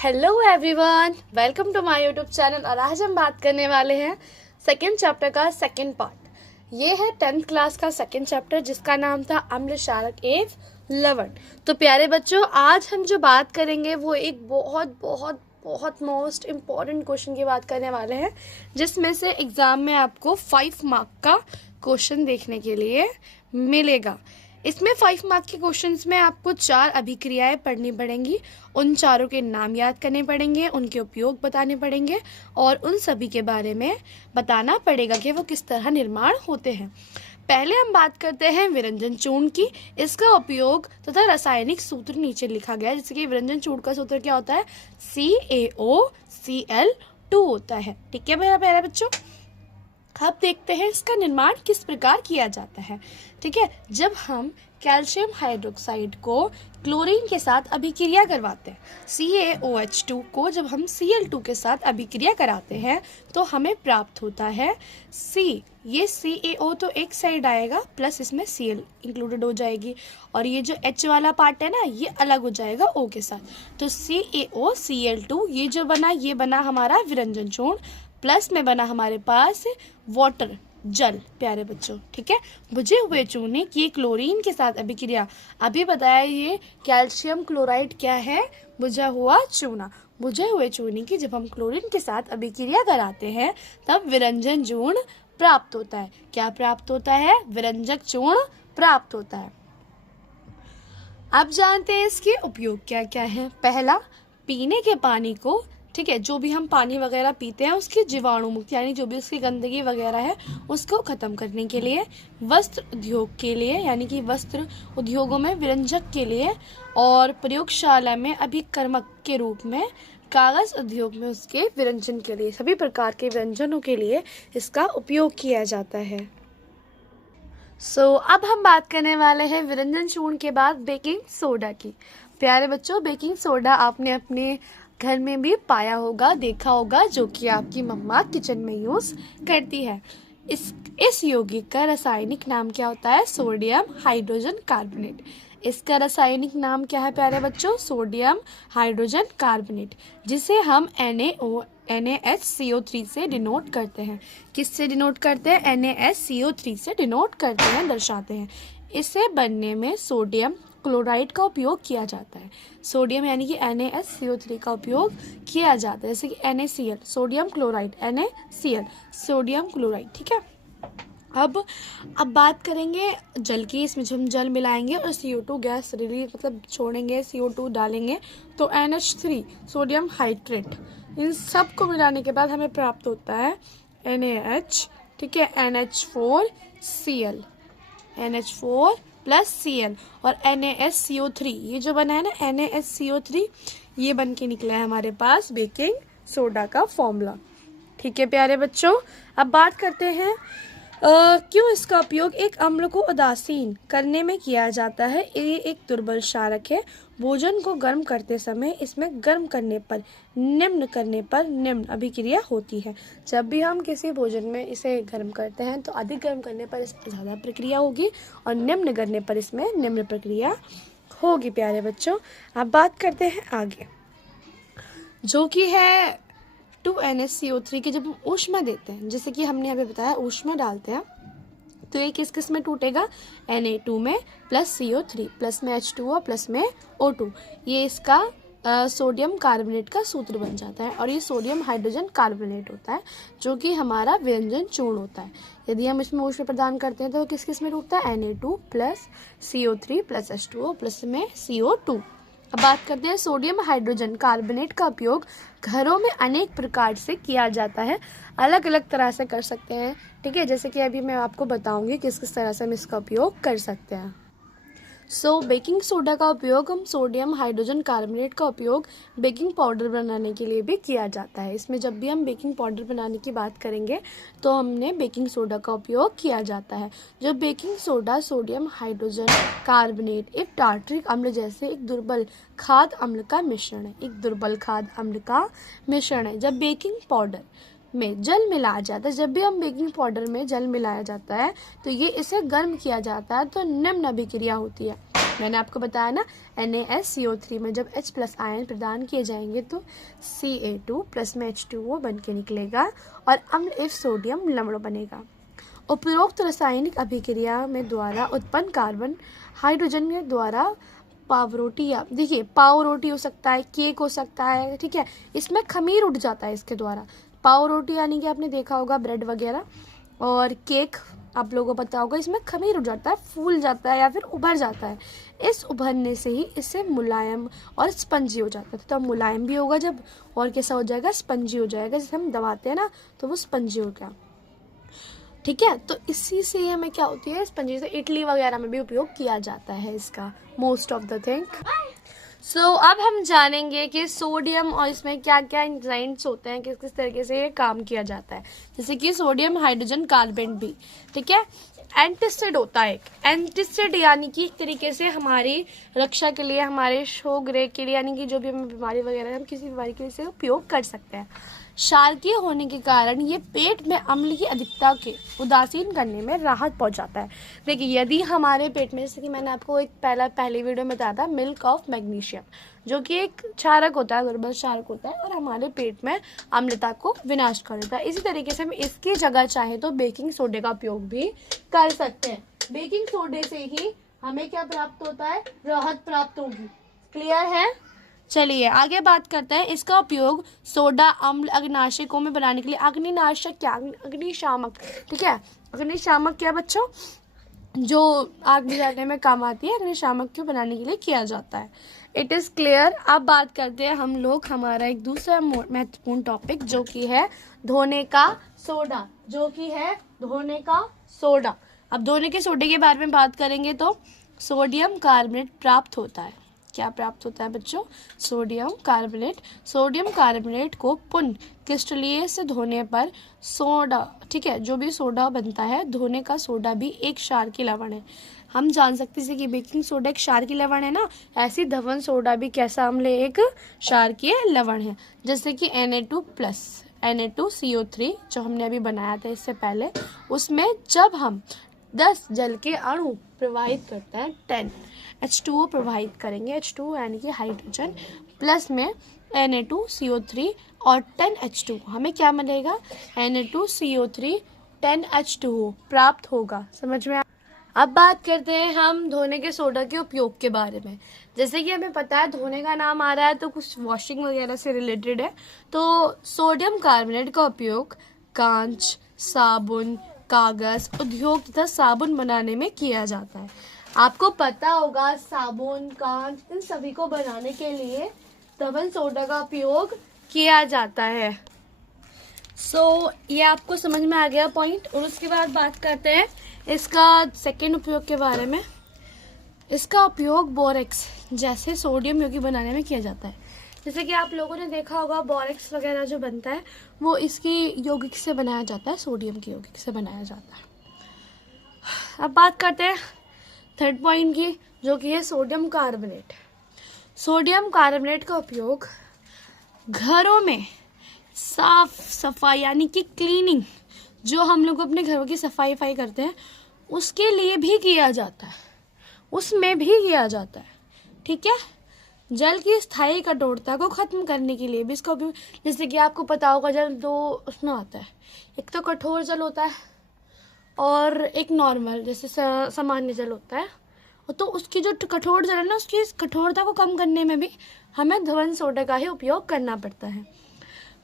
Hello everyone, welcome to my YouTube channel. और आज हम बात करने वाले हैं सेकेंड चैप्टर का सेकेंड पार्ट। ये है 10th क्लास का सेकेंड चैप्टर जिसका नाम था अम्ल, क्षारक एवं लवण। तो प्यारे बच्चों, आज हम जो बात करेंगे वो एक बहुत बहुत बहुत मोस्ट इम्पॉर्टेंट क्वेश्चन की बात करने वाले हैं, जिसमें से एग्जाम में आपको 5 मार्क का क्वेश्चन देखने के लिए मिलेगा। इसमें 5 मार्क के क्वेश्चंस में आपको 4 अभिक्रियाएं पढ़नी पड़ेंगी। उन चारों के नाम याद करने पड़ेंगे, उनके उपयोग बताने पड़ेंगे और उन सभी के बारे में बताना पड़ेगा कि वो किस तरह निर्माण होते हैं। पहले हम बात करते हैं विरंजन चूर्ण की। इसका उपयोग तथा रासायनिक सूत्र नीचे लिखा गया है। जैसे कि विरंजन चूर्ण का सूत्र क्या होता है? CaOCl2 होता है। ठीक है मेरा प्यारे बच्चों, अब देखते हैं इसका निर्माण किस प्रकार किया जाता है। ठीक है, जब हम कैल्शियम हाइड्रोक्साइड को क्लोरीन के साथ अभिक्रिया करवाते हैं, CaOH2 को जब हम Cl2 के साथ अभिक्रिया कराते हैं तो हमें प्राप्त होता है C। ये CaO तो एक साइड आएगा, प्लस इसमें Cl इंक्लूडेड हो जाएगी, और ये जो H वाला पार्ट है ना, ये अलग हो जाएगा O के साथ। तो CaOCl2 ये जो बना, ये बना हमारा विरंजन चूर्ण, प्लस में बना हमारे पास वाटर, जल। प्यारे बच्चों, ठीक है, बुझे हुए चूने की क्लोरीन के साथ अभिक्रिया। अभी बताया ये कैल्शियम क्लोराइड क्या है? बुझा हुआ चूना। बुझे हुए चूने की जब हम क्लोरीन के साथ अभिक्रिया कराते हैं तब विरंजन चूर्ण प्राप्त होता है। क्या प्राप्त होता है? विरंजक चूर्ण प्राप्त होता है। अब जानते हैं इसके उपयोग क्या क्या है। पहला, पीने के पानी को, ठीक है, जो भी हम पानी वगैरह पीते हैं उसकी जीवाणु मुक्त, यानी जो भी उसकी गंदगी वगैरह है उसको खत्म करने के लिए। वस्त्र उद्योग के लिए, यानी कि वस्त्र उद्योगों में विरंजक के लिए, और प्रयोगशाला में अभिकर्मक के रूप में। कागज उद्योग में उसके विरंजन के लिए। सभी प्रकार के व्यंजनों के लिए इसका उपयोग किया जाता है। अब हम बात करने वाले हैं विरंजन चूर्ण के बाद बेकिंग सोडा की। प्यारे बच्चों, बेकिंग सोडा आपने अपने घर में भी पाया होगा, देखा होगा, जो कि आपकी मम्मा किचन में यूज करती है। इस यौगिक का रासायनिक नाम क्या होता है? Sodium hydrogen carbonate. इसका रासायनिक नाम क्या है प्यारे बच्चों? सोडियम हाइड्रोजन कार्बोनेट, जिसे हम NaHCO3 से डिनोट करते हैं। किससे डिनोट करते हैं? NaHCO3 से डिनोट करते हैं, दर्शाते हैं। इसे बनने में सोडियम क्लोराइड का उपयोग किया जाता है। सोडियम यानी कि NaHCO3 का उपयोग किया जाता है, जैसे कि NaCl, sodium chloride, NaCl, sodium chloride. ठीक है, अब बात करेंगे जल की। इसमें जो हम जल मिलाएंगे और CO2 गैस रिलीज, मतलब छोड़ेंगे, CO2 डालेंगे, तो NH3 सोडियम हाइड्रेट। इन सब को मिलाने के बाद हमें प्राप्त होता है NaH, ठीक है, NH4Cl, NH4 प्लस Cl और NaSCO3। ये जो बना है ना NaSCO3, ये बन के निकला है हमारे पास बेकिंग सोडा का फॉर्मूला। ठीक है प्यारे बच्चों, अब बात करते हैं क्यों इसका उपयोग एक अम्ल को उदासीन करने में किया जाता है। ये एक दुर्बल क्षारक है। भोजन को गर्म करते समय इसमें गर्म करने पर, निम्न करने पर निम्न अभिक्रिया होती है। जब भी हम किसी भोजन में इसे गर्म करते हैं तो अधिक गर्म करने पर इसमें ज़्यादा प्रक्रिया होगी और निम्न करने पर इसमें निम्न प्रक्रिया होगी। प्यारे बच्चों, अब बात करते हैं आगे, जो कि है 2NaCO3 के जब हम ऊष्मा देते हैं, जैसे कि हमने अभी बताया ऊष्मा डालते हैं, तो ये किस किस में टूटेगा? Na2 में, प्लस CO3, प्लस में H2O, प्लस में O2। ये इसका सोडियम कार्बोनेट का सूत्र बन जाता है, और ये सोडियम हाइड्रोजन कार्बोनेट होता है, जो कि हमारा व्यंजन चूर्ण होता है। यदि हम इसमें ऊष्मा प्रदान करते हैं तो किस किस में टूटता है? Na2 plus CO3 plus H2O, plus में CO2। अब बात करते हैं सोडियम हाइड्रोजन कार्बोनेट का उपयोग घरों में अनेक प्रकार से किया जाता है। अलग अलग तरह से कर सकते हैं, ठीक है, जैसे कि अभी मैं आपको बताऊंगी किस किस तरह से हम इसका उपयोग कर सकते हैं। बेकिंग सोडा का उपयोग, हम सोडियम हाइड्रोजन कार्बोनेट का उपयोग बेकिंग पाउडर बनाने के लिए भी किया जाता है। इसमें जब भी हम बेकिंग पाउडर बनाने की बात करेंगे तो हमने बेकिंग सोडा का उपयोग किया जाता है। जो baking soda sodium hydrogen carbonate एक टार्टरिक अम्ल जैसे एक दुर्बल खाद्य अम्ल का मिश्रण है। एक दुर्बल खाद्य अम्ल का मिश्रण है। जब बेकिंग पाउडर में जल मिलाया जाता है, जब भी हम बेकिंग पाउडर में जल मिलाया जाता है तो ये इसे गर्म किया जाता है, तो निम्न अभिक्रिया होती है। मैंने आपको बताया ना, NaSCO3 में जब H प्लस आयन प्रदान किए जाएंगे तो Ca2 प्लस में H2O बन के निकलेगा और अम्ल एवं सोडियम लवण बनेगा। उपरोक्त रासायनिक अभिक्रिया में द्वारा उत्पन्न कार्बन हाइड्रोजन के द्वारा पावरोटी, या देखिए पावरोटी हो सकता है, केक हो सकता है, ठीक है, इसमें खमीर उठ जाता है इसके द्वारा। पावरोटी यानी कि आपने देखा होगा ब्रेड वगैरह, और केक आप लोगों को पता होगा इसमें खमीर उठ जाता है, फूल जाता है या फिर उभर जाता है। इस उभरने से ही इससे मुलायम और स्पंजी हो जाता है। तो मुलायम भी होगा जब, और कैसा हो जाएगा, स्पंजी हो जाएगा। जैसे हम दबाते हैं ना तो वो स्पंजी हो गया, ठीक है। तो इसी से हमें क्या होती है, स्पंजी से इडली वगैरह में भी उपयोग किया जाता है इसका, मोस्ट ऑफ द थिंग। सो अब हम जानेंगे कि सोडियम और इसमें क्या क्या एंजाइम्स होते हैं, किस किस तरीके से ये काम किया जाता है। जैसे कि सोडियम हाइड्रोजन कार्बेट भी, ठीक है, एंटीसिड होता है। एंटीसिड यानी कि एक तरीके से हमारी रक्षा के लिए, हमारे शोग्रे के लिए, यानी कि जो भी हमें बीमारी वगैरह है हम किसी बीमारी के लिए इसे उपयोग कर सकते हैं। क्षारकीय होने के कारण ये पेट में अम्ल की अधिकता के उदासीन करने में राहत पहुंचाता है। देखिए यदि हमारे पेट में, जैसे कि मैंने आपको एक पहली वीडियो में बताया था, मिल्क ऑफ मैग्नीशियम, जो कि एक क्षारक होता है, दुर्बल क्षारक होता है और हमारे पेट में अम्लता को विनाश कर देता है। इसी तरीके से हम इसकी जगह चाहे तो बेकिंग सोडे का उपयोग भी कर सकते हैं। बेकिंग सोडे से ही हमें क्या प्राप्त होता है, राहत प्राप्त होगी। क्लियर है? चलिए आगे बात करते हैं। इसका उपयोग सोडा अम्ल अग्निनाशकों में बनाने के लिए, अग्निनाशक क्या, अग्निशामक, ठीक है, अग्निशामक क्या बच्चों, जो आग बुझाने में काम आती है, अग्निशामक को बनाने के लिए किया जाता है। It is clear. अब बात करते हैं हम लोग हमारा एक दूसरा महत्वपूर्ण टॉपिक, जो कि है धोने का सोडा, जो कि है धोने का सोडा। अब धोने के सोडे के बारे में बात करेंगे तो सोडियम कार्बोनेट प्राप्त होता है। क्या प्राप्त होता है बच्चों, सोडियम कार्बोनेट। सोडियम कार्बोनेट को पुनः क्रिस्टलीय से धोने पर सोडा, ठीक है, जो भी सोडा बनता है, धोने का सोडा भी एक क्षारकीय लवण है। हम जान सकते हैं कि बेकिंग सोडा एक क्षारकीय लवण है ना, ऐसी धवन सोडा भी कैसा अम्ल, एक क्षारकीय लवण है। जैसे कि Na2+, Na2CO3 जो हमने अभी बनाया था इससे पहले, उसमें जब हम 10 जल के अणु प्रवाहित करते हैं, 10 H2O प्रवाहित करेंगे, H2O यानी कि हाइड्रोजन, प्लस में Na2CO3 और 10 H2, हमें क्या मिलेगा, Na2CO3 10 H2O प्राप्त होगा। समझ में? अब बात करते हैं हम धोने के सोडा के उपयोग के बारे में। जैसे कि हमें पता है धोने का नाम आ रहा है तो कुछ वॉशिंग वगैरह से रिलेटेड है। तो सोडियम कार्बोनेट का उपयोग कांच, साबुन, कागज, उद्योग तथा साबुन बनाने में किया जाता है। आपको पता होगा साबुन, कांच, इन सभी को बनाने के लिए धवन सोडा का उपयोग किया जाता है। ये आपको समझ में आ गया पॉइंट। और उसके बाद बात करते हैं इसका सेकेंड उपयोग के बारे में। इसका उपयोग बोरेक्स जैसे सोडियम यौगिक बनाने में किया जाता है। जैसे कि आप लोगों ने देखा होगा बोरेक्स वगैरह जो बनता है वो इसकी यौगिक से बनाया जाता है, सोडियम की यौगिक से बनाया जाता है। अब बात करते हैं थर्ड पॉइंट की, जो कि है सोडियम कार्बोनेट। सोडियम कार्बोनेट का उपयोग घरों में साफ सफाई यानी कि क्लीनिंग, जो हम लोग अपने घरों की सफाई करते हैं उसके लिए भी किया जाता है, उसमें भी किया जाता है, ठीक है। जल की स्थायी कठोरता को खत्म करने के लिए भी इसका उपयोग, जैसे कि आपको पता होगा जल दो उसमें आता है, एक तो कठोर जल होता है और एक नॉर्मल जैसे सामान्य जल होता है। तो उसकी जो कठोर जल है ना, उसकी कठोरता को कम करने में भी हमें धवन सोडा का ही उपयोग करना पड़ता है।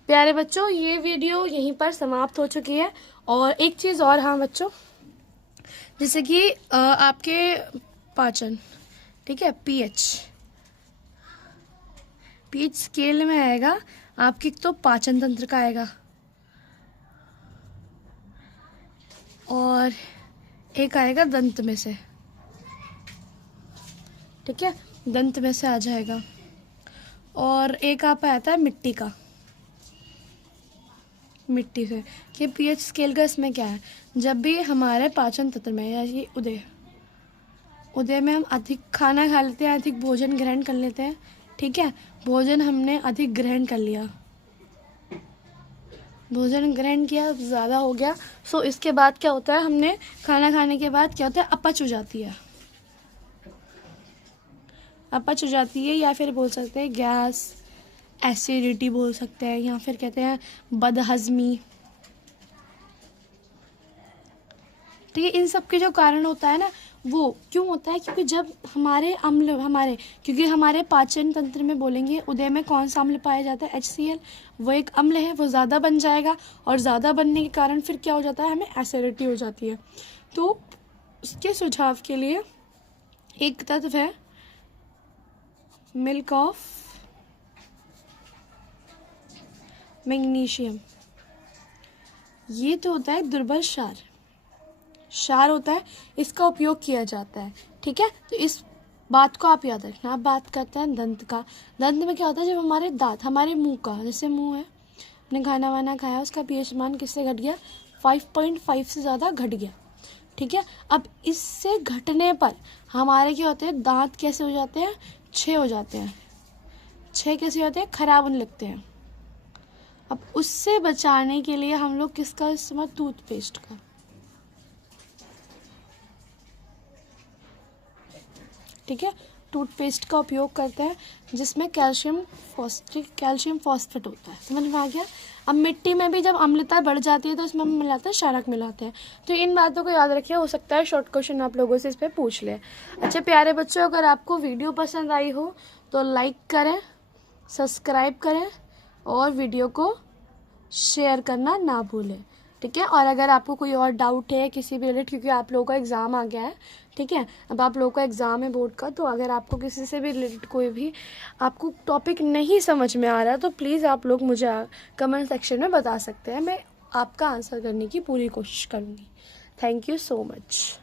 प्यारे बच्चों, ये वीडियो यहीं पर समाप्त हो चुकी है। और एक चीज़ और, हाँ बच्चों, जैसे कि आपके पाचन, ठीक है, पीएच स्केल में आएगा आपकी, तो पाचन तंत्र का आएगा और एक आएगा दंत में से, ठीक है, दंत में से आ जाएगा। और एक आप आता है मिट्टी से कि पीएच स्केल का इसमें क्या है, जब भी हमारे पाचन तंत्र में या ये उदय में हम अधिक खाना खा लेते हैं, अधिक भोजन ग्रहण कर लेते हैं, ठीक है, भोजन हमने अधिक ग्रहण कर लिया, भोजन ग्रहण किया ज़्यादा हो गया, सो इसके बाद क्या होता है, हमने खाना खाने के बाद क्या होता है, अपच हो जाती है, अपच हो जाती है, या फिर बोल सकते हैं गैस, एसिडिटी बोल सकते हैं, या फिर कहते हैं बदहजमी। ठीक है, इन सब के जो कारण होता है ना वो क्यों होता है, क्योंकि जब क्योंकि हमारे पाचन तंत्र में बोलेंगे उदय में कौन सा अम्ल पाया जाता है, HCl, वो एक अम्ल है, वो ज़्यादा बन जाएगा और ज़्यादा बनने के कारण फिर क्या हो जाता है, हमें एसिडिटी हो जाती है। तो उसके सुझाव के लिए एक तत्व है मिल्क ऑफ मैग्नीशियम। ये तो होता है दुर्बल क्षार होता है, इसका उपयोग किया जाता है। ठीक है, तो इस बात को आप याद रखना। आप बात करते हैं दंत का। दंत में क्या होता है, जब हमारे दांत, हमारे मुंह का, जैसे मुंह है, अपने खाना वाना खाया, उसका pH मान किससे घट गया, 5.5 से ज़्यादा घट गया। ठीक है, अब इससे घटने पर हमारे क्या होते हैं, दांत कैसे हो जाते हैं, छः हो जाते हैं। छः कैसे होते हैं, खराब होने लगते हैं। अब उससे बचाने के लिए हम लोग किसका इस्तेमाल, टूथपेस्ट का। ठीक है, टूथपेस्ट का उपयोग करते हैं जिसमें कैल्शियम फॉस्फेट होता है। समझ में आ गया। अब मिट्टी में भी जब अम्लता बढ़ जाती है तो इसमें हम मिलाते हैं, क्षारक मिलाते हैं। तो इन बातों को याद रखिए, हो सकता है शॉर्ट क्वेश्चन आप लोगों से इस पर पूछ ले। अच्छा प्यारे बच्चों, अगर आपको वीडियो पसंद आई हो तो लाइक करें, सब्सक्राइब करें और वीडियो को शेयर करना ना भूलें। ठीक है, और अगर आपको कोई और डाउट है किसी भी रिलेटेड, क्योंकि आप लोगों का एग्ज़ाम आ गया है, ठीक है, अब आप लोगों का एग्ज़ाम है बोर्ड का, तो अगर आपको किसी से भी रिलेटेड कोई भी आपको टॉपिक नहीं समझ में आ रहा तो प्लीज़ आप लोग मुझे कमेंट सेक्शन में बता सकते हैं। मैं आपका आंसर करने की पूरी कोशिश करूँगी। Thank you so much.